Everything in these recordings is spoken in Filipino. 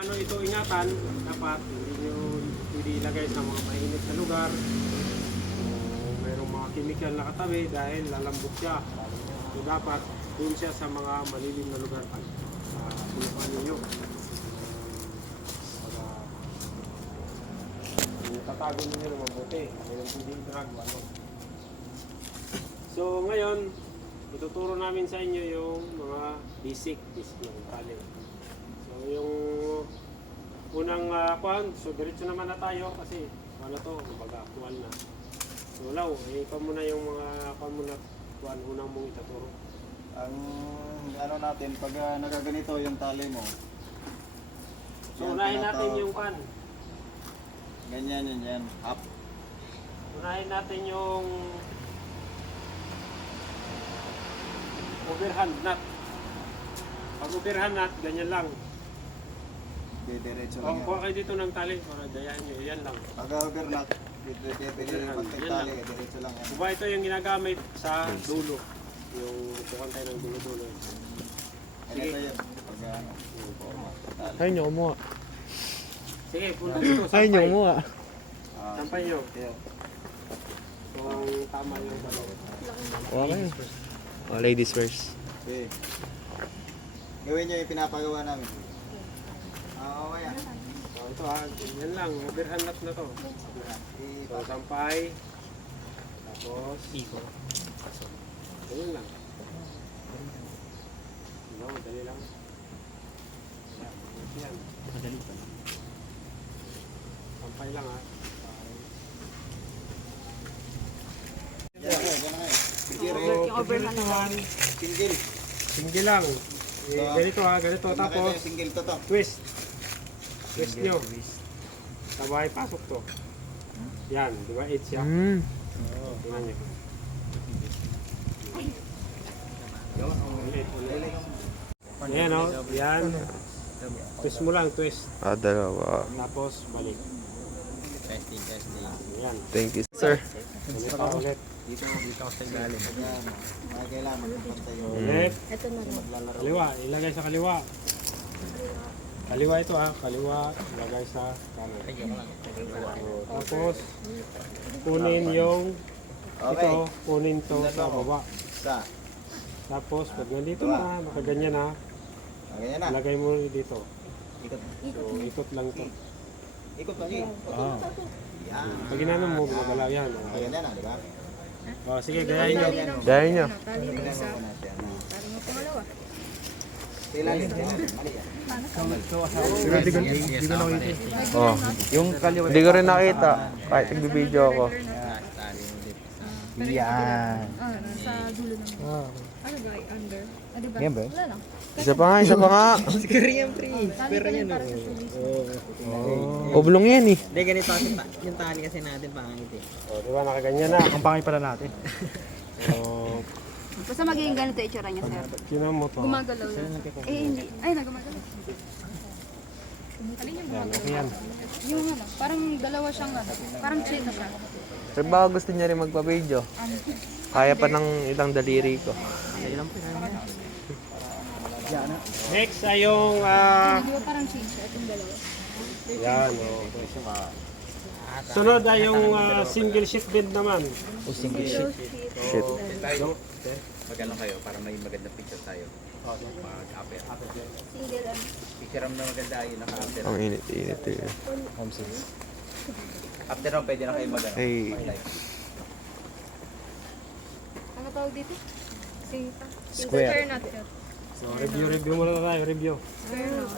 Ano ito ingatan, dapat hindi nyo pwede ilagay sa mga mainit na lugar. Mayroong mga chemical na katabi dahil lalambot siya. So dapat doon siya sa mga malilim na lugar pag sinupan ninyo. Tatago ninyo na mabuti. Mayroong hindi drag. So ngayon, ituturo namin sa inyo yung mga basic ng tali. So yung unang so diretso naman na tayo kasi wala to, kumbaga actual na. So Law, ikaw muna yung mga muna unang mong itaturo. Ang ano natin, pag nagaganito yung tali mo. So unahin natin yung Ganyan yan, up. unahin natin yung overhand knot. Pag overhand knot, ganyan lang. Diretso lang yan. Kuha kayo dito ng tali para dayain nyo, yan lang. Pag overnut, tali, diretso lang yan. Diba ito yung ginagamit sa dulo. Yung tukan tayo ng dulo-dulo. Sige. Yan. Pag ano, tali. Ayaw nyo kumuha. Sige, punta dito. Ayaw nyo kumuha. Sampay nyo. Kung tama yung dalawa. Okay. Oh, ladies first. Okay. Gawin nyo yung pinapagawa namin. Okay yan. So ito yan lang. Overhand knot na to. So sampay. Tapos iko. Ganyan lang. No, dali lang. Yan. Madali pa. Sampay lang ha. Yung overhand naman. Single. Single lang. Ganito ganito. Tapos single to. twist. Twist nyo. Sabay pasok to. Yan, di ba? 8 siya. Tingnan nyo. Ulit. Ayan o. Yan. Twist mo lang, twist. Dalawa. Tapos balik. Testing. Yan. Thank you, sir. Ganito pa ulit. Dito ako sa ilalim. Yan. Kailangan magpapantay yung Ulit. Ito na lang. Kaliwa. Ilagay sa kaliwa. Kaliwa ito kaliwa. Ilagay sa kanan. Tapos kunin yung ito. Kunin to sa baba. Sa. Tapos pag nandito na, nakaganyan na, Ganyan na. ilagay mo dito. Ikot. So, ikot lang to. Ikot lang yun. Yan. Pag ginano mo, gumagalaw yan. Ganyan na, di ba? Sige, gayahin nyo. Gayahin nyo. Tali mo isa. Tali mo pangalawa. Ilalim. Mali yan. Oh. Yung hindi ko rin nakita. Kahit nagbibideo ako. Yan. Sa dulo naman. Ano ba? Under? Ano ba? Yan ba? Wala lang. Isa pa nga. Tali pa rin para sa sulis. Oblong yan eh. Hindi, ganito kasi yung tali kasi natin pangit eh. Di ba, nakaganyan na. Ang pangit pala natin. So, Basta magiging ganito itsura niya, sir. kinan mo to. Gumagalaw lang. Hindi. Ay, nagumagalaw. Alin yung Yan, gumagalaw? okay yan. Yung ano, parang dalawa siyang ano. Parang chain na siya. Pero baka gusto niya rin magpa-video. Kaya pa ng ilang daliri ko. Next ay yung, Di ba parang chain siya? Itong dalawa. yan, sunod ay yung single sheet bend naman. Single sheet. Shit. Magano kayo para may magandang picture tayo. Mag-upper. Single ano. Picture na maganda yun naka-upper. Ang init eh. After nun, pwede na kayo magano. Hey. Ano tawag dito? Square. Square knot. So, review muna tayo, review. Square knot.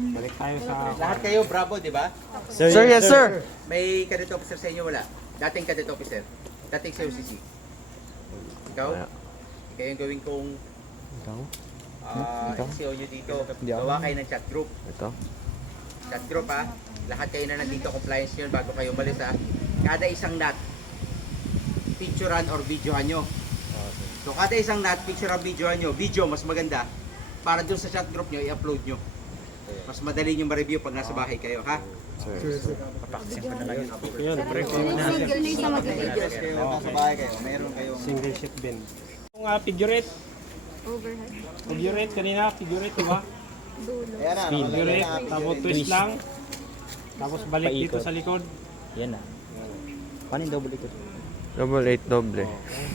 Balik tayo sa... Lahat kayo, bravo, di ba? Sir, yes sir. May cadet officer sa inyo, wala? Dating cadet officer. Dating sa UCC. Ikaw? Wala. Ikaw yung gawin kong SEO nyo dito. Gawa kayo ng chat group. Ito. Chat group lahat kayo na nandito, compliance nyo bago kayo umalis Kada isang nut, picturean or videohan nyo. So kada isang nut, picturean, videohan nyo. Video, mas maganda. Para dun sa chat group nyo, i-upload nyo. Mas madali nyo ma-review pag nasa bahay kayo, ha? Yun, break Single na isa mag-video. Kayo, nasa bahay kayo, meron kayong single sheet bend. Yung figure eight. Overhead. Figure eight kanina, figure eight, di ba? Dulo. Ayan na, nakalagay Figure na. tapos twist lang. Tapos balik dito sa likod. Yan na. Paano yung double ikot? Double 8 doble.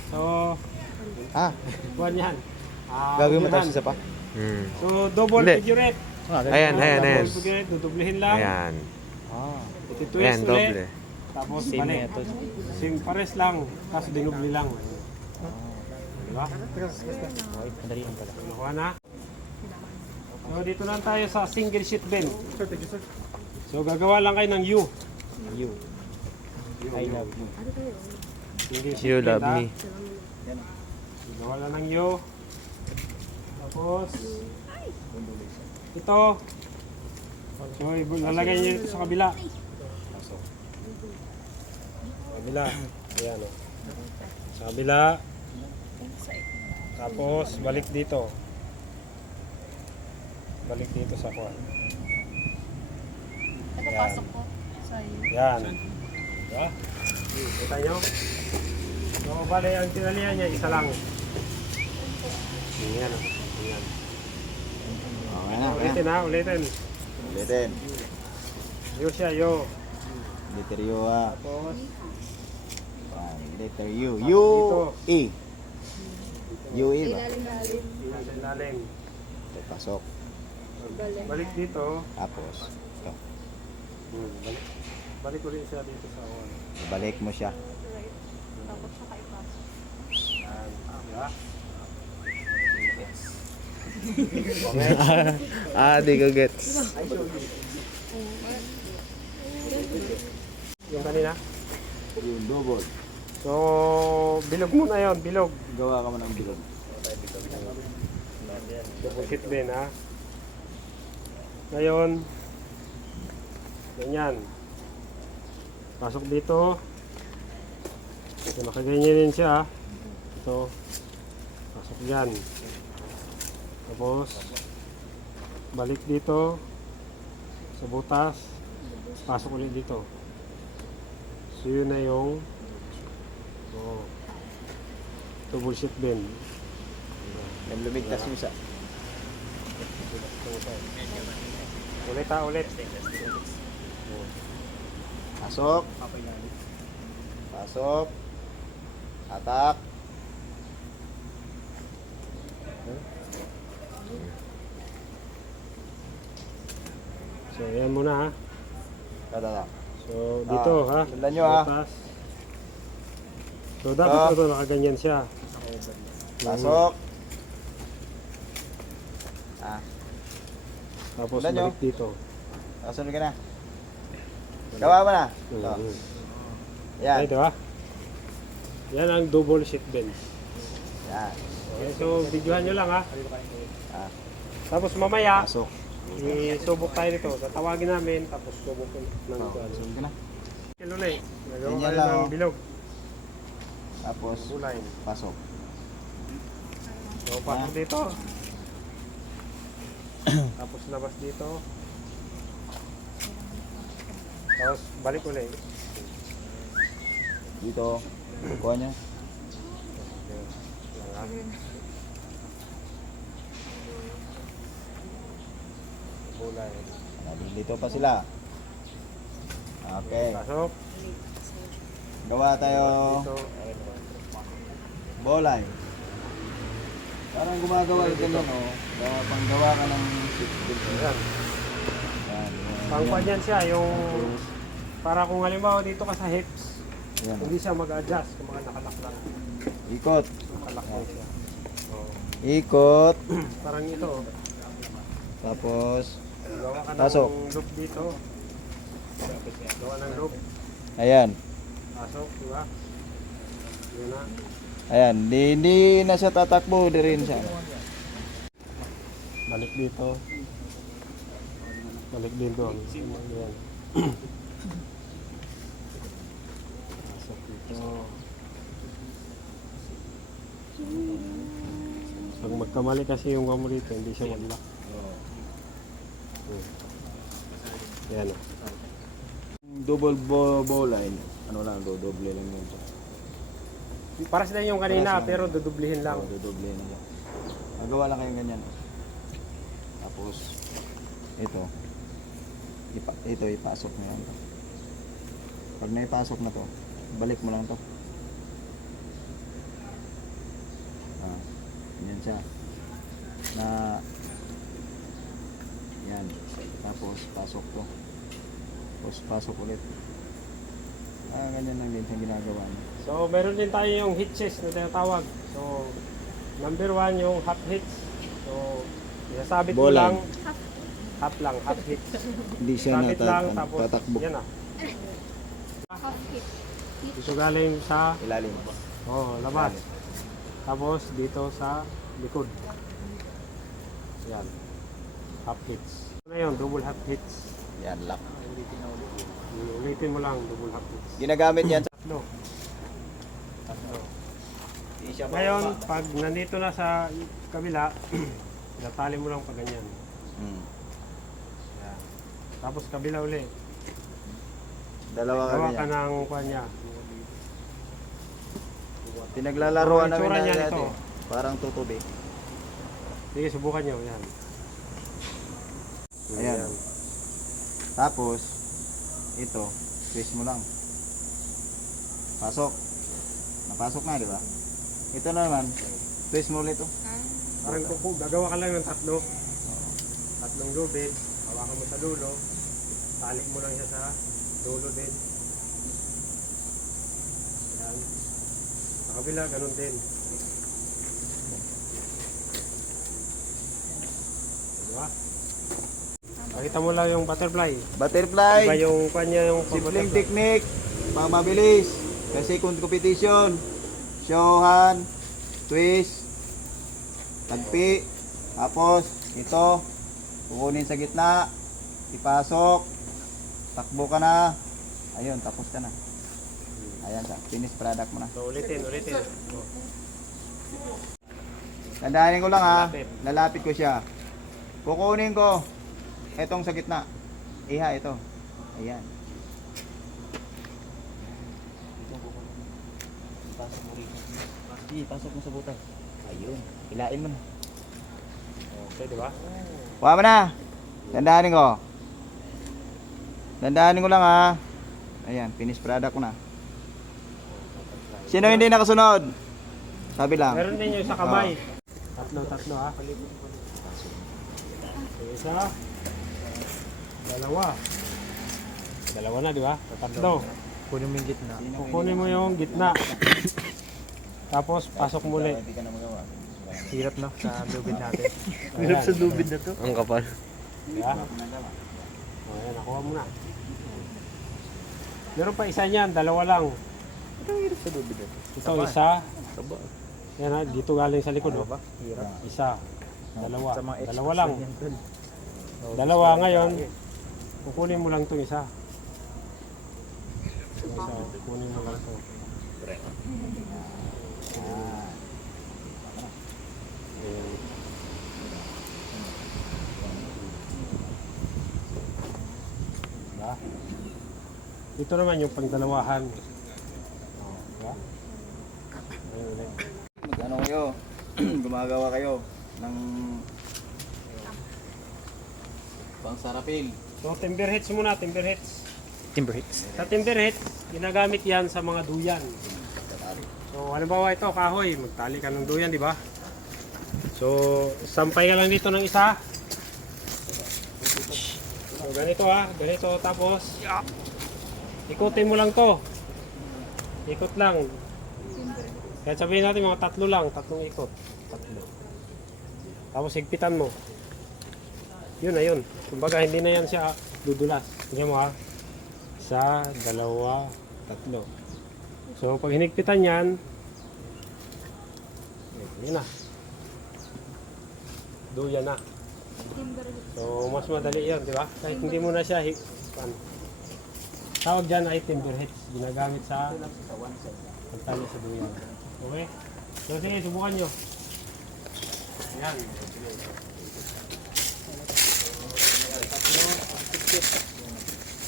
So, Ah, buwan yan. gagawin mo upuan. tapos isa pa? Hmm. So, double Hindi. figurette. Ayan, ayan, ayan. Double figurette, dudublihin lang. Ayan. Iti-twist Ayan, ulit. doble. Tapos balik. Same pares lang. Tapos dinubli lang. Diba? Madali lang pala. Nakuha na. So, dito lang tayo sa single sheet bend. So, gagawa lang kayo ng U. You. I love you. Single sheet You bend, love ha? me. Gagawa lang ng U. Tapos, ito. So, lalagay nyo ito sa kabila. Kabila. Ayan o. Sa kabila. Tapos, balik dito. Balik dito sa kuwan. Ito pasok ko. Sa'yo. Yan. Diba? Kita nyo? So, bali, ang tinalihan niya, isa lang. Yan. Yan. Okay na, okay na. Ulitin ha, ulitin. Ulitin. Yo siya, yo. Letter U ah. Tapos, Letter U. Dito. U-E. U-E ba? Ilalim-lalim. tingnan sa ilalim. Okay, pasok. Balik dito. Tapos, ito. Balik. Balik ulit siya dito sa kuwan. Balik mo siya. Tapos saka ipasok. Yan. Diba? Di ko gets. Yung kanina. Yung double. So, bilog muna yon, bilog. Gawa ka mo ng bilog. Deposit din ha. Ngayon, ganyan. Pasok dito. So, nakaganyan din siya. Ito. Pasok dyan. Tapos, balik dito. Sa butas. Pasok ulit dito. So, yun na yung double sheet bend. Yung lumigtas yung isa. Ulit ha, ulit. Pasok. Pasok. Atak. So, ayan muna ha. Tatak. So, dito ha. Sundan nyo, ha. Butas. So, dapat Ah. ito nakaganyan siya. Pasok. Ah, Tapos Sundan nyo. balik dito. kasunod ka na. Gawa mo na. Ito. Yan. Ito ha. Yan ang double sheet bend. Yan. Okay, so, videohan nyo lang ha. Ah, Tapos mamaya, pasok. isubok tayo dito. Tatawagin namin, tapos subok ko ng Kasunod ka na. kilulay. Nagawa Ganyan kayo lang, ng oh. bilog. Tapos, Kulay. pasok. So, pasok dito. Tapos labas dito. Tapos balik ulit. Dito. Kukuha nyo. Kulay. Dito pa sila. Okay. Pasok. Gawa tayo Dito. bolay. Parang gumagawa yung ganyan, oh. Panggawa ka ng sheet dito. Ayan. Yan. Pangkuhan yan siya, yung para kung halimbawa dito ka sa hips, Yan. hindi siya mag-adjust kung mga nakalak lang. Ikot. Nakalak lang siya. Oh. Ikot. Parang ito. Tapos, Gawa ka Pasok. ng loop dito. Gawa ng loop. ayan. Pasok, di ba? Yun na. Ayan. Hindi na siya tatakbo. Di rin siya. Balik dito. Balik dito. Ayan. Pasok dito. Pag magkamali kasi yung kamo dito, hindi siya mag-lock. Yan o. Double bow line. Ano lang, doble lang yun. Para sila yung kanina, pero dudublihin lang. Doble na lang. Magawa lang kayo ganyan. Tapos, ito ipasok mo lang to. Pag naipasok na to, balik mo lang to. Yan siya. Na yan. Tapos pasok to. Tapos pasok ulit. Ganyan lang din sa ginagawa niya. So, meron din tayo yung hitches na tinatawag. So, number 1 yung half hitch. So, isasabit mo Bolang. lang. Half lang, half hitch. Hindi siya Sabit lang, tapos tatakbo. yan ah. Half hit. Dito galing sa Ilalim. labas. Tapos dito sa likod. Yan. Half hitch. Ano yun? Double half hitch. Yan, lock. Ulitin mo lang, double half hitch. Ginagamit yan sa... Tatlo. Ngayon, pag nandito na sa kabila, natali mo lang pa ganyan. Yan. Tapos kabila uli. Dalawa Gawa kami ka yan. ng kuhan niya. Pinaglalaroan Ang namin itsura na niya dati. nito. Parang tutubi. Sige, subukan nyo. Yan. Ayan. Tapos, ito, twist mo lang. Pasok. Napasok na, di ba? Ito naman, twist mo ulit to. Parang kung gagawa ka lang ng tatlo. Tatlong lubid. Hawakan mo sa dulo. Talik mo lang siya sa dulo din. Yan. Sa kabila, ganun din. Diba? Pakita mo lang yung butterfly. Butterfly, Iba yung kanya yung simpleng butterfly. technique, pang mabilis. Kasi kung competition, showhan, twist, tagpi, tapos ito, kukunin sa gitna, ipasok, takbo ka na, ayun, tapos ka na. Ayan, finish product mo na. So, ulitin. Tandaanin ko lang ha, Lalapit. lalapit ko siya. Kukunin ko etong sa gitna. Iha ito. Ayan. Pasok mo rito. Pasok mo sa butay. Ayun. Hilain mo na. Okay, diba? Kuha mo na. Tandaanin ko. Tandaanin ko lang ha. Ayan, finish product ko na. Sino hindi nakasunod? Sabi lang. Meron din yung sa kamay. Tatlo ha. Isa. Dalawa na, di ba? Tatlo. Kunin mo yung gitna. Kukunin mo yung gitna. Tapos, pasok muli. Hindi ka na magawa. Hirap na sa lubid natin. Ayan. lubid na to. Ang kapal. Diba? Ayan, nakuha mo na. Meron pa isa niyan, dalawa lang. Ang hirap sa lubid na to. Ito, isa. Taba. Yan ha, dito galing sa likod. Oh. Hirap. Isa. Dalawa. Sa mga Dalawa lang. yan, tol. Dalawa ngayon. Kukunin mo lang itong isa. Itong isa, kukunin mo lang ito. Ayan. Diba? Ito naman yung pangdalawahan. Oh, diba? Ayun ulit. Ano kayo? Gumagawa kayo ng pangsarapil. So, timber hits muna, timber hits. Timber hits. Sa timber hits, ginagamit yan sa mga duyan. So, halimbawa ito, kahoy, magtali ka ng duyan, di ba? So, sampay ka lang dito ng isa. So, ganito ganito, tapos, ikutin mo lang to. Ikot lang. Kaya sabihin natin mga tatlong ikot. Tatlo. Tapos, higpitan mo. Yun na yun. Kumbaga, hindi na yan siya dudulas. Tingnan mo ha. Isa, dalawa, tatlo. So, pag hinigpitan yan, yun na. Duyan na. So, mas madali yan, di ba? Kahit hindi mo na siya tawag dyan ay timber hits. Ginagamit sa pagtali sa duyan. Okay? So, sige, subukan nyo. Yan.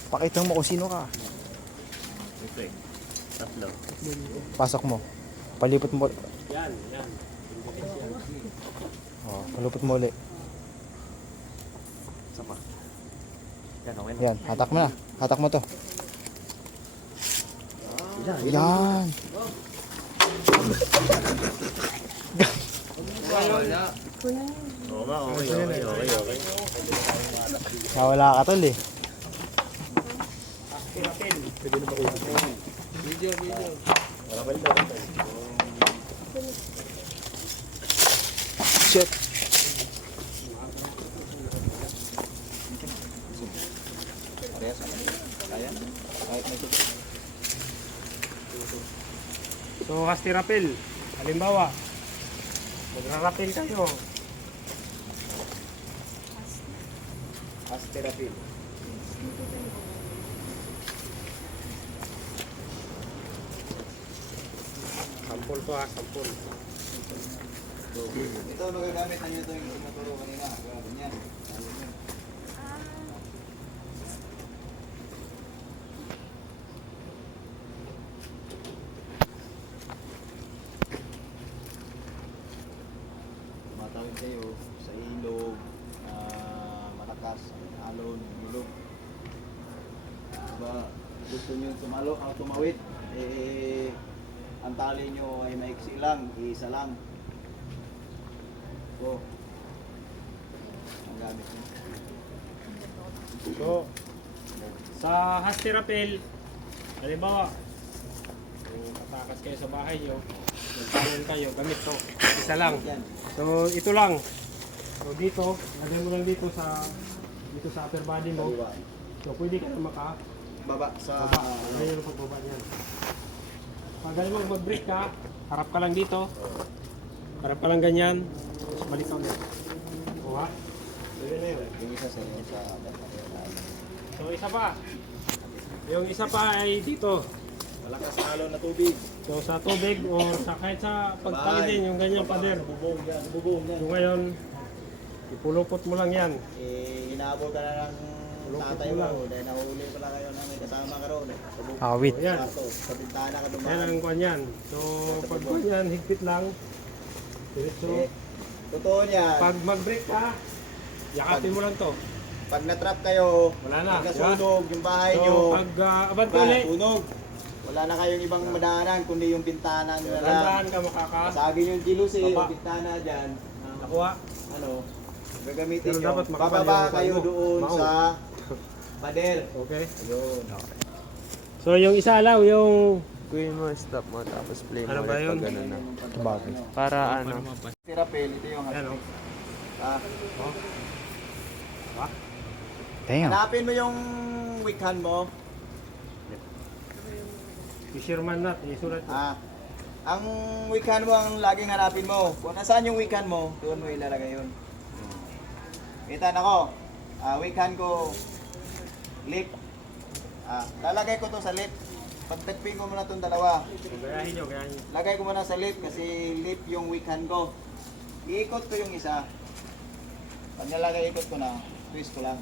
Pakita mo kung sino ka. Tatlo. Pasok mo. Palipot mo. Yan, yan. Oh, palipot mo ulit. Isa pa. Yan, hatak mo na. Hatak mo to. Yan. Wala ka tol eh. Shit. So, hastirapil. Halimbawa, magrarapil kayo. Hastirapil. Sampol to ha, sampol. Ito magagamit na nyo ito yung tinuturo kanina. Ganyan. Tumatawid kayo sa ilog, malakas, alon, ilog. Diba, gusto nyo tumawid, ang tali nyo ay maiksi lang, iisa lang. So, ang gamit nyo. So, sa hastirapil, halimbawa, kung tatakas kayo sa bahay nyo, magpalan kayo, gamit to. Isa lang. So, ito lang. So, dito, lagay mo lang dito sa upper body mo. So, pwede ka na Baba sa... Lagay yung pagbaba niyan. Pag galing mo mag-break ka, harap ka lang dito. Harap ka lang ganyan. Tapos balik ka ulit. Kuha. Lagay na yun. Yung isa sa So, isa pa. Yung isa pa ay dito. malakas na alon na tubig. So, sa tubig o kahit sa pagtali din, yung ganyang pader. Bubong yan, bubong yan. So, ngayon, ipulupot mo lang yan. Inaabot ka na ng tatay mo dahil nahuli pala kayo na may kasama ka ron. Awit. So, yan. Sa bintana ka Yan dumaan. ang kwan yan. So, pag kwan yan, higpit lang. Diretso. Totoo niyan. Pag mag-break ka, yakapin mo lang to. Pag na-trap kayo, Wala na. pag Diba? nasunog yung bahay So, nyo, pag abante ulit, sunog. Wala na kayong ibang madaanan kundi yung bintana nyo na lang. tandaan ka makaka. Pasagin yung kilusi, Baba. yung bintana dyan. Nakuha. Ano, gagamitin Pero nyo. dapat makapal Bababa yung kayo ano, doon maong. sa pader. Okay. Ayun. So, yung isa alaw, yung... Queen mo, stop mo, tapos play mo Ano ba ulit yun? pag gano'n na. Bagay. Para ano, Tirapel, ito yung Ayan o. Ah, damn. hanapin mo yung wickhand mo. Fisherman nut, isulat mo. Ang wickhand mo ang laging hanapin mo. Kung nasaan yung wickhand mo, doon mo ilalagay yun. Kita na ko. Wickhand ko, lip. Lalagay ko to sa lip. Pagtagpin ko muna itong dalawa. Gayahin nyo, gayahin nyo. Lagay ko muna sa lip kasi lip yung wickhand ko. Iikot ko yung isa. Pag nalagay ikot ko na, twist ko lang.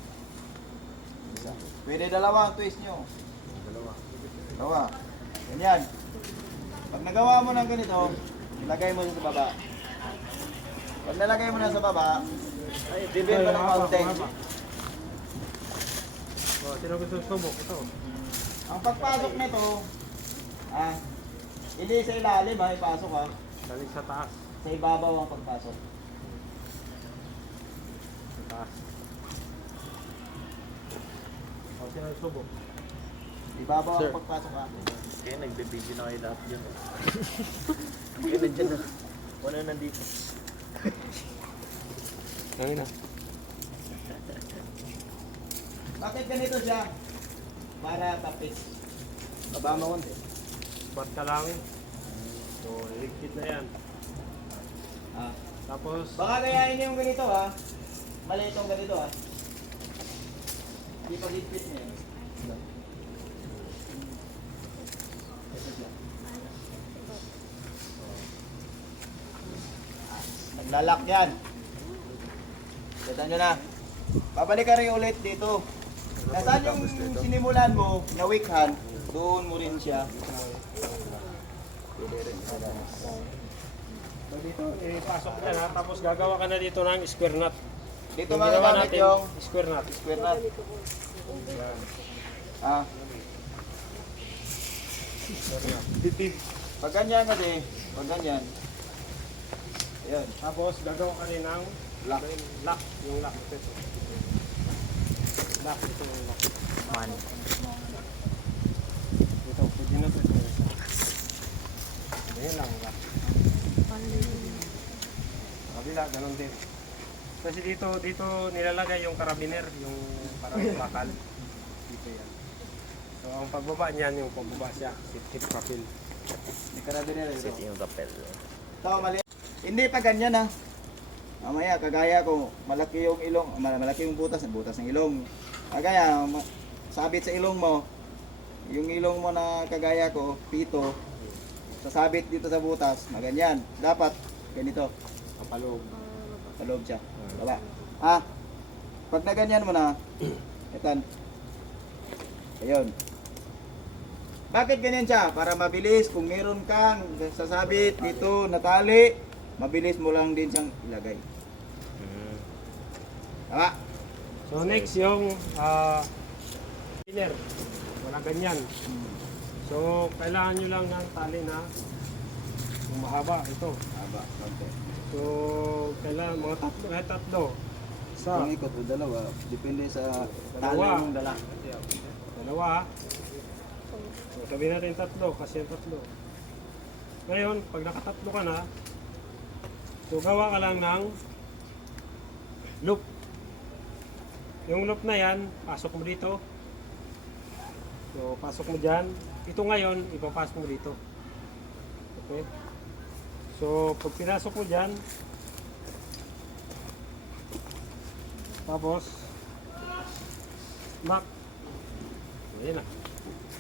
Isa. Pwede dalawa ang twist nyo. Dalawa. Ganyan. Pag nagawa mo ng ganito, ilagay mo sa baba. Pag nalagay mo na sa baba, bibigyan mo ng mountain. O, sino gusto subok? Ito. Ang pagpasok nito, hindi sa ilalim ipasok Galing sa taas. Sa ibabaw ang pagpasok. Sa taas. O, sino subok? Ibabaw ang pagpasok Kaya nagbe-video na kayo lahat dyan. Kaya nandyan na. Wala nandito. Ang ina. Bakit ganito siya? Para tapis. Baba mo konti. Squat ka lang. So, ligpit na yan. Tapos, Baka gayahin niyo yung ganito Mali itong ganito Hindi pa higpit niya. Naglalak yan. Kita nyo na. Babalik ka rin ulit dito. Nasaan yung sinimulan mo na weak hand, doon mo rin siya. so dito, ipasok yan ha. Tapos gagawa ka na dito ng square knot. Dito Yung mga ginawa gamit natin, yung square knot. square knot. Yan. Ah, pag ganyan kasi, pag ganyan. Ayan. Tapos gagawa ka rin ng lock. Lock. Yung lock. Ito. Lock. Ito yung lock. Man. Ito. Pwede na ito. Ayan lang. Lock. Kabila. Ganon din. Kasi dito nilalagay yung karabiner. Yung parang bakal. Dito yan. So ang pagbaba niyan, yung pagbaba siya. Tip kapil. May karabiner ito. Set yung kapel. Ito, mali. Hindi pa ganyan ah. Mamaya, kagaya ko, malaki yung ilong, malaki yung butas ng ilong. Kagaya, sabit sa ilong mo, yung ilong mo na kagaya ko, pito, sasabit dito sa butas, na ganyan. Dapat, ganito, Kapalog. paloob siya. Baba. Ah, pag na ganyan mo na, etan. Ayun. Bakit ganyan siya? Para mabilis, kung meron kang sasabit dito na tali, mabilis mo lang din siyang ilagay. Tama? So next yung spinner. Wala ganyan. So kailangan nyo lang ng tali na yung mahaba. Ito. Haba, konti. So kailangan mga tatlo. Kahit tatlo. Isa. Kung ikot o dalawa, depende sa tali Dalawa. mong dala. Dalawa. So sabihin natin tatlo. Kasi yung tatlo. Ngayon, pag nakatatlo ka na, so gawa ka lang ng loop. Yung loop na yan, pasok mo dito. So, pasok mo dyan. Ito ngayon, ipapasok mo dito. Okay? So, pag pinasok mo dyan, tapos, lock. Ayan na.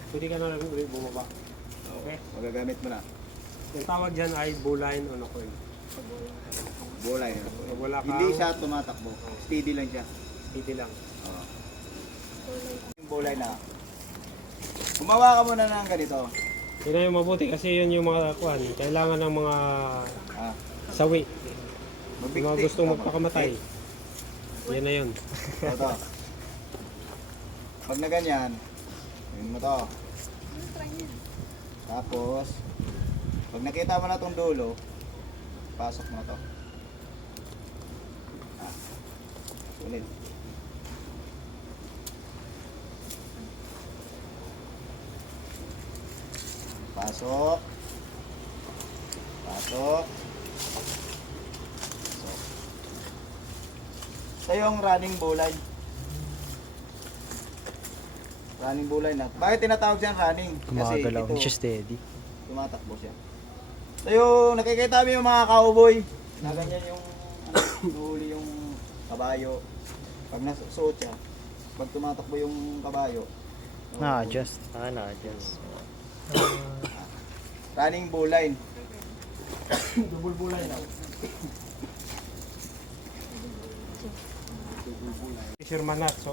Pwede ka na lang ulit bumaba. Okay? Magagamit mo na. Yung tawag dyan ay bowline on a coil. Bolay. So, wala kang Hindi siya tumatakbo. Steady lang siya. steady lang. Yung bolay na. Gumawa ka muna ng ganito. Yun na yung mabuti kasi yun yung mga kuhan. Kailangan ng mga Ah, sawi. Yung mga magbigti. gustong magpakamatay. Yan na yun. Ito. Pag na ganyan, yun mo to. Tapos, pag nakita mo na tong dulo, pasok mo na to. Ah, ulit. Pasok. Pasok. Pasok. Ito yung running bulay. Running bulay na. Bakit tinatawag siyang running? Gumagalaw. ito, Hindi siya steady. tumatakbo siya. So yung nakikita mo yung mga cowboy, na ganyan yung huli yung kabayo. Pag nasuot siya, pag tumatakbo yung kabayo, Na-adjust. Na-adjust. running bull line. Double bulay na. Fisherman nut. So,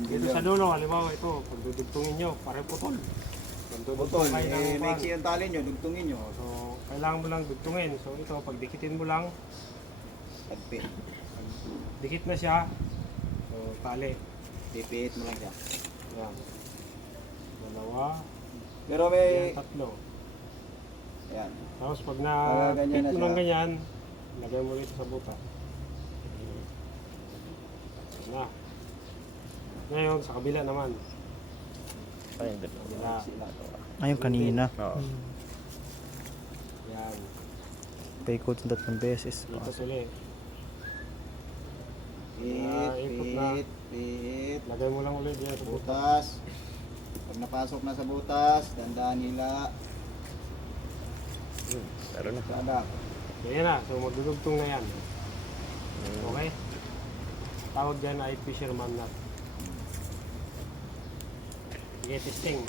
dito sa dulo, halimbawa ito, pag dudugtungin nyo, parang putol. Pag Putol, dudugtong kayo ng may kuhan. yung tali nyo, dugtungin nyo. So, kailangan mo lang dugtungin. So, ito, pag dikitin mo lang, Tagpi. dikit na siya. So, tali. Pipihit mo lang siya. Yan. Dalawa, Pero may, yan, tatlo. ayan. Tapos pag Ganyan na-fit na mo siya. ng ganyan, lagay mo rito sa buta. Yan na. Ngayon, sa kabila naman. Ayun, Kabila. Ayun kanina. Oo. Yan. Paikot ng 3 beses. Dito ulit. Pihit, ikot na. pihit, pihit. Lagay mo lang ulit yan sa buta. Butas. Pag napasok na sa butas, dandahan hila. Pero na. Sada. So yan na. So magdudugtong na yan. Okay? Tawag dyan ay fisherman nut. Sige, testing.